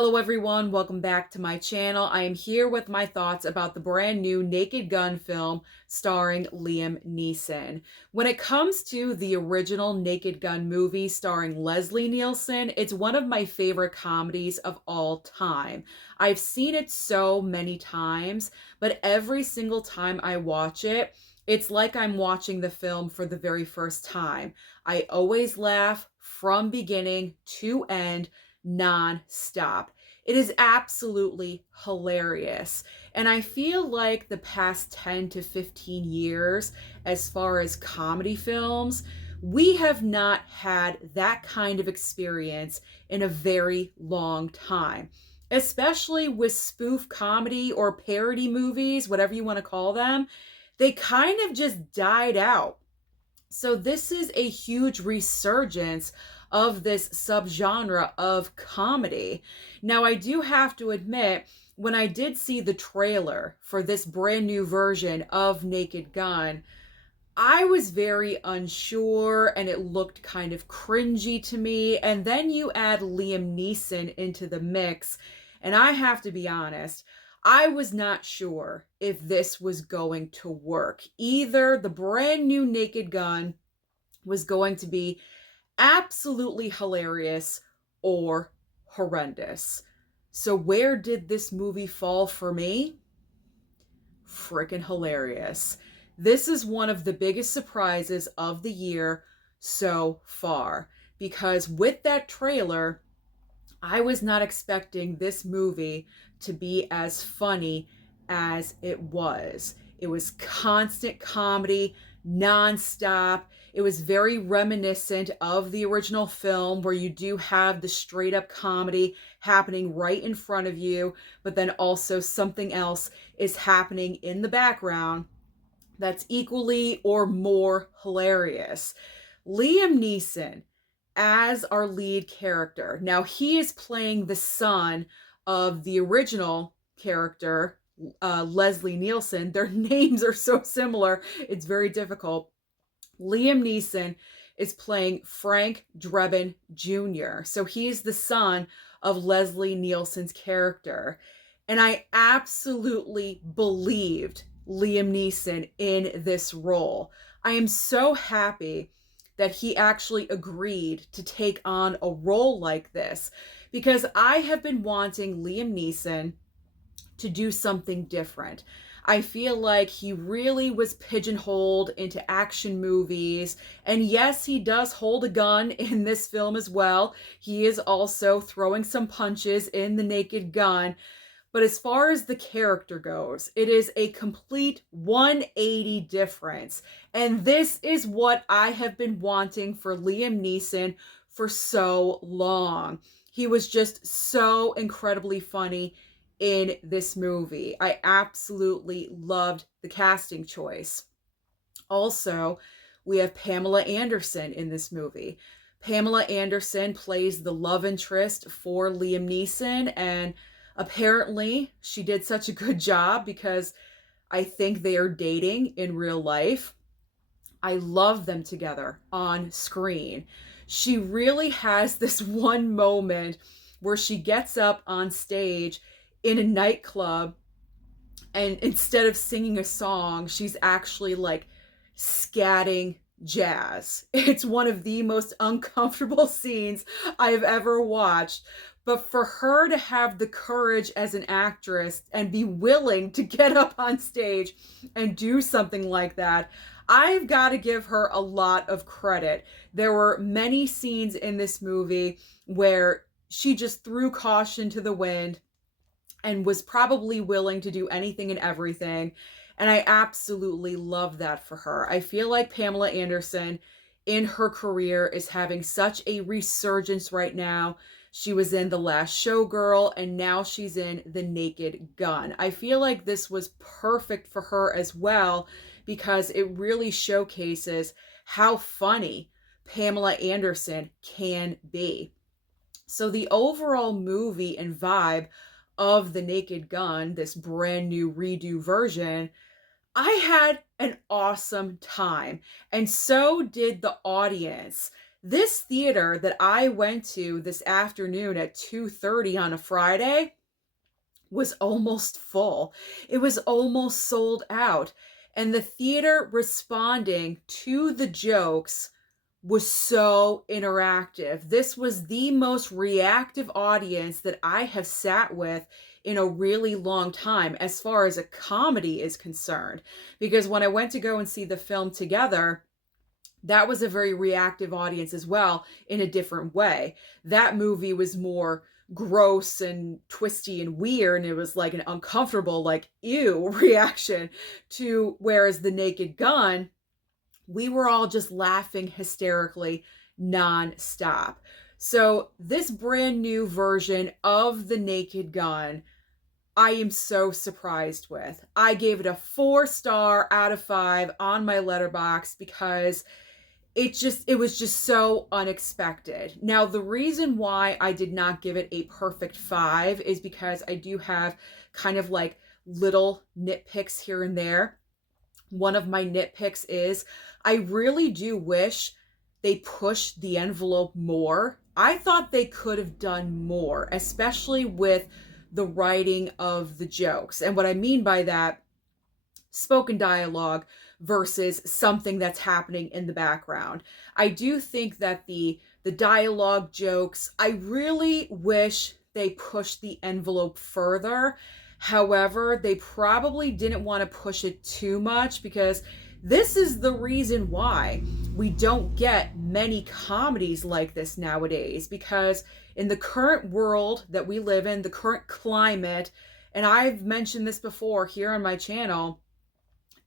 Hello everyone, welcome back to my channel. I am here with my thoughts about the brand new Naked Gun film starring Liam Neeson. When it comes to the original Naked Gun movie starring Leslie Nielsen, it's one of my favorite comedies of all time. I've seen it so many times, but every single time I watch it, it's like I'm watching the film for the very first time. I always laugh from beginning to end non-stop. It is absolutely hilarious. And I feel like the past 10 to 15 years, as far as comedy films, we have not had that kind of experience in a very long time. Especially with spoof comedy or parody movies, whatever you want to call them, they kind of just died out. So this is a huge resurgence of this subgenre of comedy. Now, I do have to admit, when I did see the trailer for this brand new version of Naked Gun, I was very unsure and it looked kind of cringy to me. And then you add Liam Neeson into the mix, and I have to be honest, I was not sure if this was going to work. Either the brand new Naked Gun was going to be absolutely hilarious or horrendous. So, where did this movie fall for me? Freaking hilarious. This is one of the biggest surprises of the year so far because with that trailer, I was not expecting this movie to be as funny as it was. It was constant comedy, nonstop. It was very reminiscent of the original film where you do have the straight up comedy happening right in front of you, but then also something else is happening in the background that's equally or more hilarious. Liam Neeson as our lead character. Now, he is playing the son of the original character, Leslie Nielsen. Their names are so similar, it's very difficult. Liam Neeson is playing Frank Drebin Jr. So he's the son of Leslie Nielsen's character. And I absolutely believed Liam Neeson in this role. I am so happy that he actually agreed to take on a role like this because I have been wanting Liam Neeson to do something different. I feel like he really was pigeonholed into action movies. And yes, he does hold a gun in this film as well. He is also throwing some punches in The Naked Gun. But as far as the character goes, it is a complete 180 difference. And this is what I have been wanting for Liam Neeson for so long. He was just so incredibly funny in this movie. I absolutely loved the casting choice. Also, we have Pamela Anderson in this movie. Pamela Anderson plays the love interest for Liam Neeson, and apparently she did such a good job because I think they are dating in real life. I love them together on screen. She really has this one moment where she gets up on stage in a nightclub and instead of singing a song, she's actually like scatting jazz. It's one of the most uncomfortable scenes I've ever watched. But for her to have the courage as an actress and be willing to get up on stage and do something like that, I've got to give her a lot of credit. There were many scenes in this movie where she just threw caution to the wind and was probably willing to do anything and everything. And I absolutely love that for her. I feel like Pamela Anderson in her career is having such a resurgence right now. She was in The Last Showgirl, and now she's in The Naked Gun. I feel like this was perfect for her as well because it really showcases how funny Pamela Anderson can be. So the overall movie and vibe of The Naked Gun, this brand new redo version, I had an awesome time. And so did the audience. This theater that I went to this afternoon at 2:30 on a Friday was almost full. It was almost sold out. And the theater responding to the jokes was so interactive. This was the most reactive audience that I have sat with in a really long time as far as a comedy is concerned. Because when I went to go and see the film together, that was a very reactive audience as well in a different way. That movie was more gross and twisty and weird, and it was like an uncomfortable, like, ew reaction to, whereas The Naked Gun, we were all just laughing hysterically nonstop. So this brand new version of The Naked Gun, I am so surprised with. I gave it a 4-star out of 5 on my Letterboxd because it was just so unexpected. Now, the reason why I did not give it a perfect 5 is because I do have kind of like little nitpicks here and there. One of my nitpicks is I really do wish they pushed the envelope more. I thought they could have done more, especially with the writing of the jokes. And what I mean by that, spoken dialogue versus something that's happening in the background. I do think that the dialogue jokes, I really wish they pushed the envelope further. However, they probably didn't want to push it too much because this is the reason why we don't get many comedies like this nowadays, because in the current world that we live in, the current climate, and I've mentioned this before here on my channel,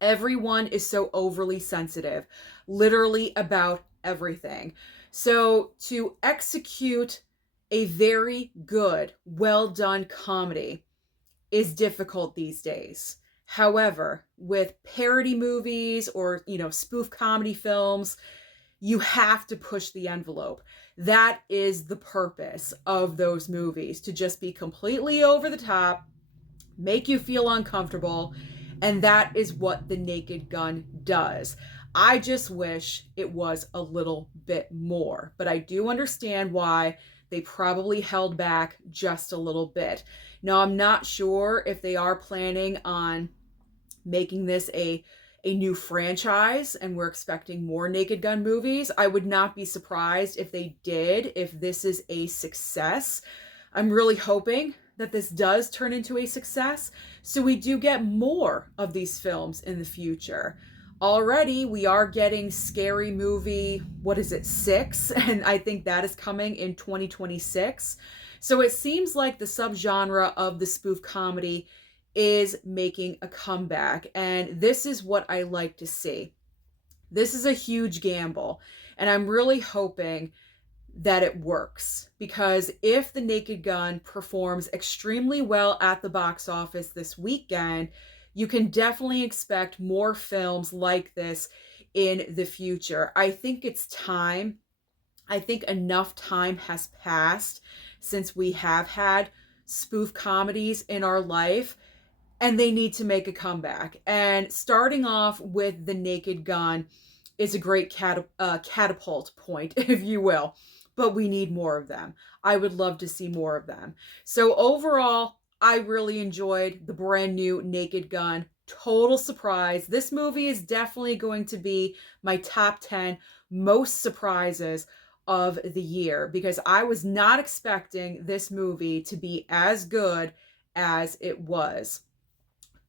everyone is so overly sensitive, literally about everything. So to execute a very good, well done comedy is difficult these days. However, with parody movies or, spoof comedy films, you have to push the envelope. That is the purpose of those movies, to just be completely over the top, make you feel uncomfortable, and that is what The Naked Gun does. I just wish it was a little bit more, but I do understand why they probably held back just a little bit. Now, I'm not sure if they are planning on making this a new franchise and we're expecting more Naked Gun movies. I would not be surprised if they did, if this is a success. I'm really hoping that this does turn into a success so we do get more of these films in the future. Already we are getting Scary Movie, 6? And I think that is coming in 2026. So it seems like the subgenre of the spoof comedy is making a comeback, and this is what I like to see. This is a huge gamble, and I'm really hoping that it works, because if The Naked Gun performs extremely well at the box office this weekend, you can definitely expect more films like this in the future. I think it's time. I think enough time has passed since we have had spoof comedies in our life, and they need to make a comeback. And starting off with The Naked Gun is a great catapult point, if you will. But we need more of them. I would love to see more of them. So overall, I really enjoyed the brand new Naked Gun. Total surprise. This movie is definitely going to be my top 10 most surprises of the year, because I was not expecting this movie to be as good as it was.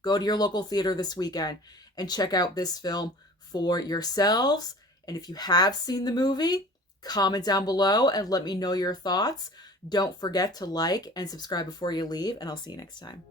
Go to your local theater this weekend and check out this film for yourselves. And if you have seen the movie, comment down below and let me know your thoughts. Don't forget to like and subscribe before you leave, and I'll see you next time.